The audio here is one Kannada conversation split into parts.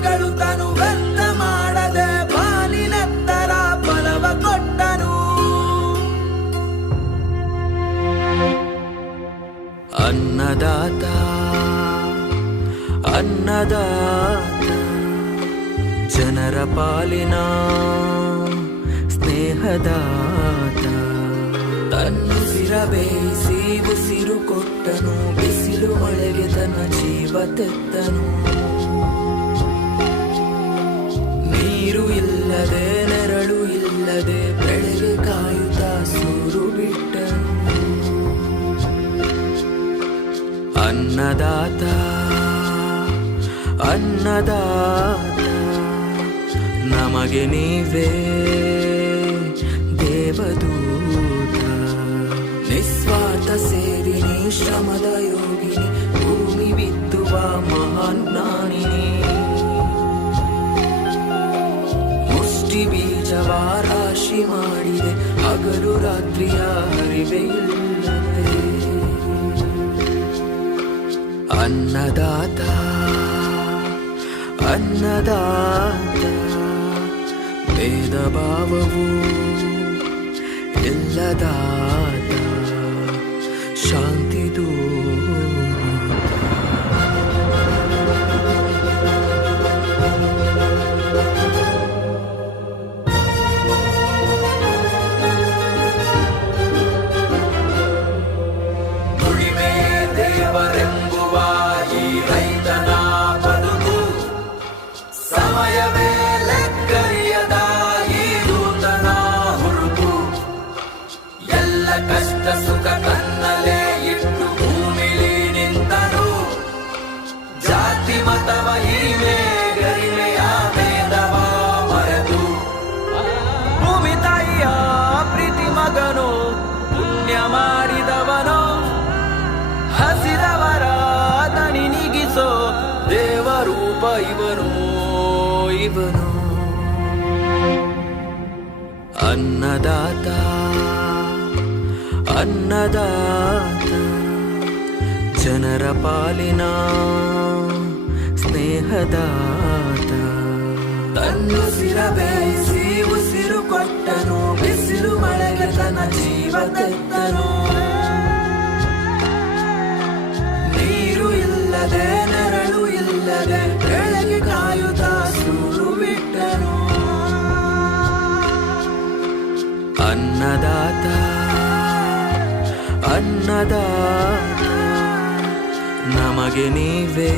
ಮಗಳು ತನು ವ್ಯರ್ಥ ಮಾಡದೆ ಬಾಲಿನತ್ತರ ಫಲವ ಕೊಟ್ಟನು. ಅನ್ನದಾತ ಅನ್ನದಾತ, ಜನರ ಪಾಲಿನ ಸ್ನೇಹದಾತ. ತನ್ನುಸಿರ ಬೇಯಿಸಿ ಉಸಿರು ಕೊಟ್ಟನು, ಬಿಸಿಲು ಒಳಗೆ ತನ್ನ ಜೀವ ತೆತ್ತನು. ಅನ್ನದಾತ ಅನ್ನದಾತ, ನಮಗೆ ನೀವೇ ದೇವದೂತ. ನಿಸ್ವಾರ್ಥ ಸೇವಿನಿ ಶ್ರಮದ ಯೋಗಿನಿ, ಭೂಮಿ ಬಿತ್ತುವ ಮಹಾನ್ ಜ್ಞಾನಿನಿ. ಮುಷ್ಟಿ ಬೀಜವ ರಾಶಿ ಮಾಡಿದೆ, ಹಗಲು ರಾತ್ರಿಯ ಹರಿವೆ ಇಲ್ಲದೆ ಅನ್ನದಾತ ಅನ್ನದಾತ ಭೇದ ಕಷ್ಟ ಸುಖ ತನ್ನಲೇ ಇಟ್ಟು ಭೂಮಿಲಿ ನಿಂತನು. ಜಾತಿ, ಮತವ, ಹಿರಿಮೆ, ಗರಿಮೆಯ ಭೇದವ ಮರೆತು. ಭೂಮಿ ತಾಯಿಯ ಪ್ರೀತಿ ಮಗನು ಪುಣ್ಯ ಮಾಡಿದವನು. ಹಸಿದವರ ದಣಿ ನೀಗಿಸೋ ದೇವರೂಪ ಇವನು ಇವನು. ಅನ್ನದಾತ ಅನ್ನದಾತ ಜನರ ಪಾಲಿನ ಸ್ನೇಹದಾತ. ತನ್ನು ಸಿರಬೇಸಿ ಉಸಿರು ಕೊಟ್ಟನು ಬಿಸಿಲು ಮಳೆಗೆ ತನ್ನ ಜೀವ ತೆತ್ತನು ನೀರು ಇಲ್ಲದೆ ನೆರಳು ಇಲ್ಲದೆ ಬೆಳಗ್ಗೆ ಕಾಯುತ್ತಾ ಸೂರು ಬಿಟ್ಟನು. ಅನ್ನದಾತ. අන්නදාන නමගෙනීවේ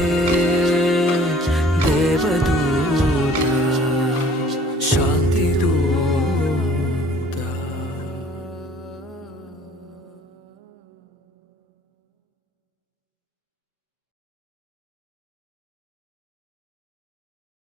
දේවදූතා